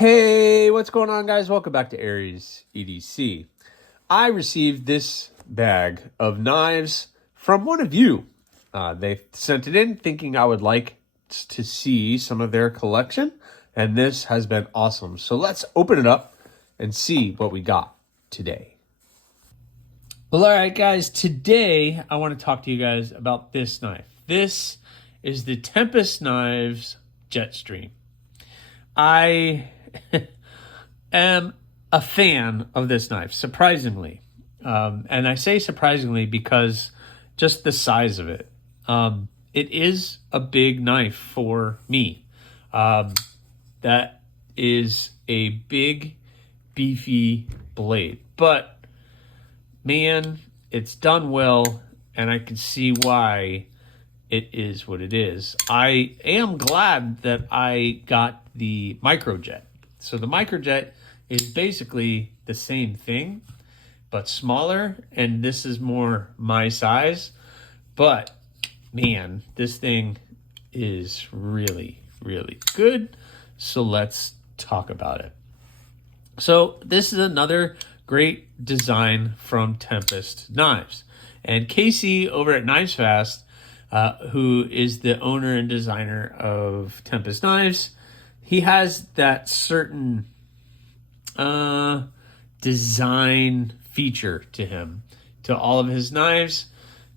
Hey, what's going on, guys? Welcome back to AriesEDC. I received this bag of knives from one of you. They sent it in thinking I would like to see some of their collection, and this has been awesome. So let's open it up and see what we got today. Well, all right, guys. Today, I want to talk to you guys about this knife. This is the Tempest Knives Jetstream. I am a fan of this knife, surprisingly. And I say surprisingly because just the size of it. It is a big knife for me. That is a big, beefy blade. But, man, it's done well, and I can see why it is what it is. I am glad that I got the microjet. So the microjet is basically the same thing, but smaller, and this is more my size. But man, this thing is really, really good. So let's talk about it. So this is another great design from Tempest Knives. And Casey over at Knives Fast, who is the owner and designer of Tempest Knives, he has that certain design feature to him, to all of his knives.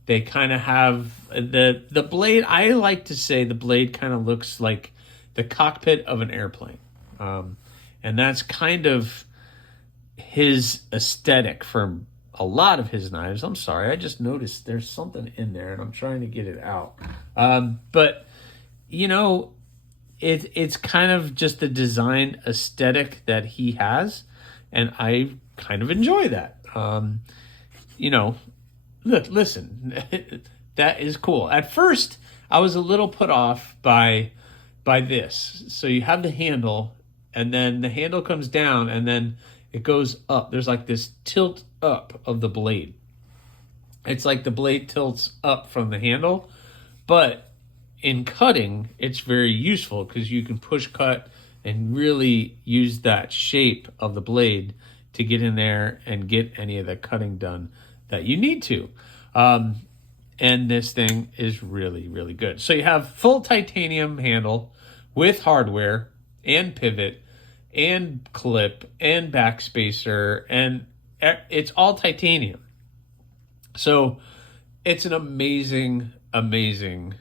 They kind of have the blade. I like to say the blade kind of looks like the cockpit of an airplane. And that's kind of his aesthetic for a lot of his knives. I'm sorry, I just noticed there's something in there and I'm trying to get it out. But you know, it's kind of just the design aesthetic that he has, and I kind of enjoy that. You know, listen, that is cool. At first, I was a little put off by this. So you have the handle, and then the handle comes down, and then it goes up. There's like this tilt up of the blade. It's like the blade tilts up from the handle, but in cutting, it's very useful because you can push cut and really use that shape of the blade to get in there and get any of the cutting done that you need to. And this thing is really, really good. So you have full titanium handle with hardware and pivot and clip and backspacer, and it's all titanium. So it's an amazing, amazing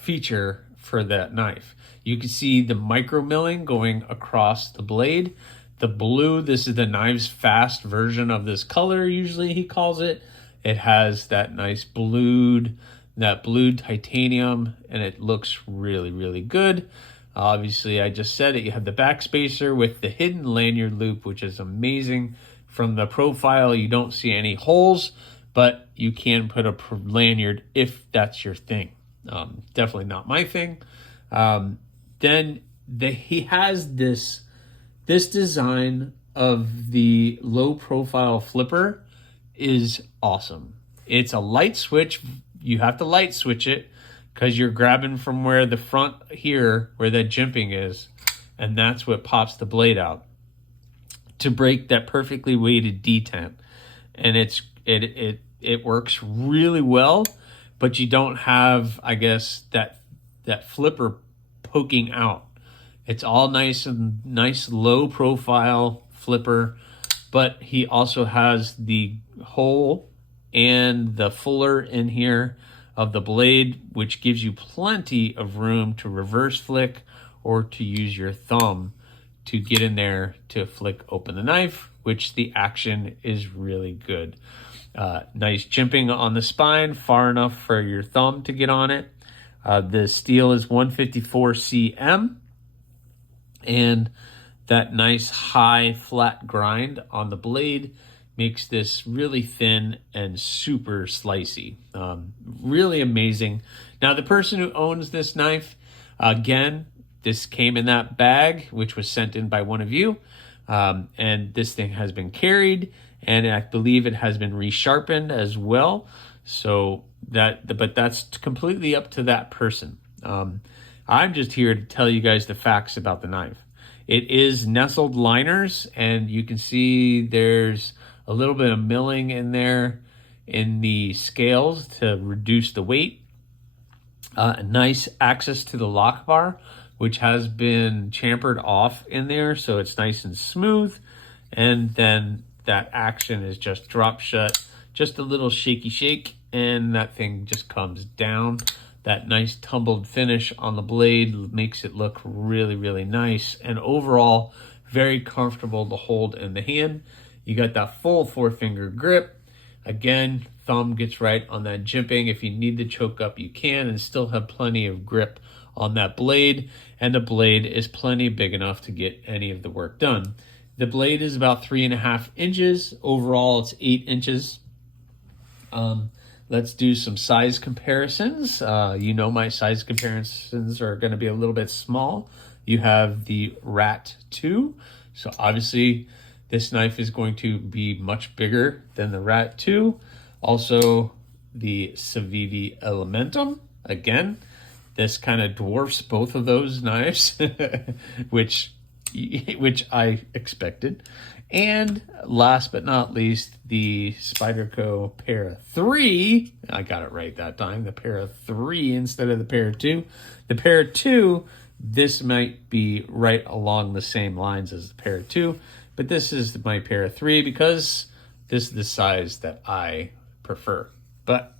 feature for that knife. You can see the micro milling going across the blade. The blue, this is the Knives Fast version of this color, usually he calls it. It has that nice blued titanium, and it looks really, really good. Obviously, I just said it. You have the backspacer with the hidden lanyard loop, which is amazing. From the profile, you don't see any holes, but you can put a lanyard if that's your thing. Definitely not my thing. Then he has this design of the low profile flipper is awesome. It's a light switch. You have to light switch it because you're grabbing from where the front here, where that jimping is, and that's what pops the blade out to break that perfectly weighted detent. And it works really well, but you don't have, I guess, that flipper poking out. It's all nice low profile flipper, but he also has the hole and the fuller in here of the blade, which gives you plenty of room to reverse flick or to use your thumb to get in there to flick open the knife, which the action is really good. Nice jimping on the spine, far enough for your thumb to get on it. The steel is 154 cm, and that nice high flat grind on the blade makes this really thin and super slicey. Really amazing. Now, the person who owns this knife, again, this came in that bag, which was sent in by one of you, and this thing has been carried, and I believe it has been resharpened as well. So but that's completely up to that person. I'm just here to tell you guys the facts about the knife. It is nestled liners, and you can see there's a little bit of milling in there in the scales to reduce the weight. Nice access to the lock bar, which has been chamfered off in there, so it's nice and smooth. And then that action is just drop shut, just a little shaky shake, and that thing just comes down. That nice tumbled finish on the blade makes it look really, really nice, and overall very comfortable to hold in the hand. You got that full 4-finger grip. Again, thumb gets right on that jimping. If you need to choke up, you can, and still have plenty of grip on that blade, and the blade is plenty big enough to get any of the work done. The blade is about 3.5 inches. Overall, it's 8 inches. Let's do some size comparisons. You know my size comparisons are going to be a little bit small. You have the Rat 2. So obviously, this knife is going to be much bigger than the Rat 2. Also, the Civivi Elementum. Again, this kind of dwarfs both of those knives, which I expected. And last but not least, the Spyderco Para 3. I got it right that time. The Para 3 instead of the Para 2. The Para 2, this might be right along the same lines as the Para 2, but this is my Para 3 because this is the size that I prefer. But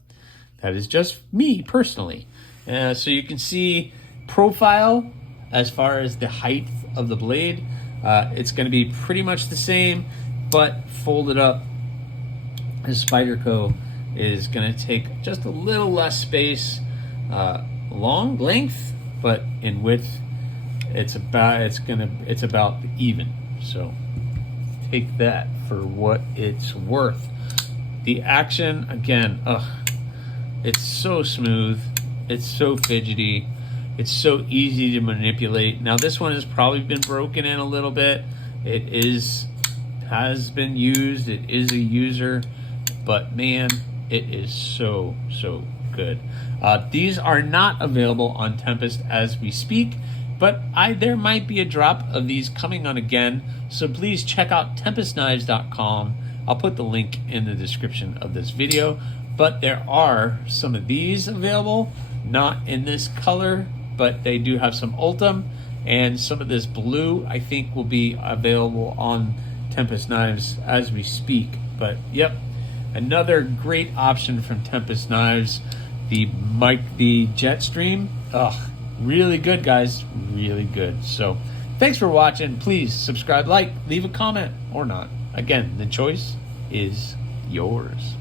that is just me personally. So you can see profile as far as the height of the blade. It's going to be pretty much the same, but folded up. The Spyderco is going to take just a little less space, length, but in width, it's about even. So take that for what it's worth. The action, again, it's so smooth, it's so fidgety. It's so easy to manipulate. Now this one has probably been broken in a little bit. Has been used. It is a user, but man, it is so good. These are not available on Tempest as we speak, but there might be a drop of these coming on again. So please check out TempestKnives.com. I'll put the link in the description of this video. But there are some of these available, not in this color, but they do have some Ultim, and some of this blue I think will be available on Tempest Knives as we speak. But yep, another great option from Tempest Knives. The Jetstream, really good, guys, really good. So thanks for watching. Please subscribe, like, leave a comment, or not. Again, the choice is yours.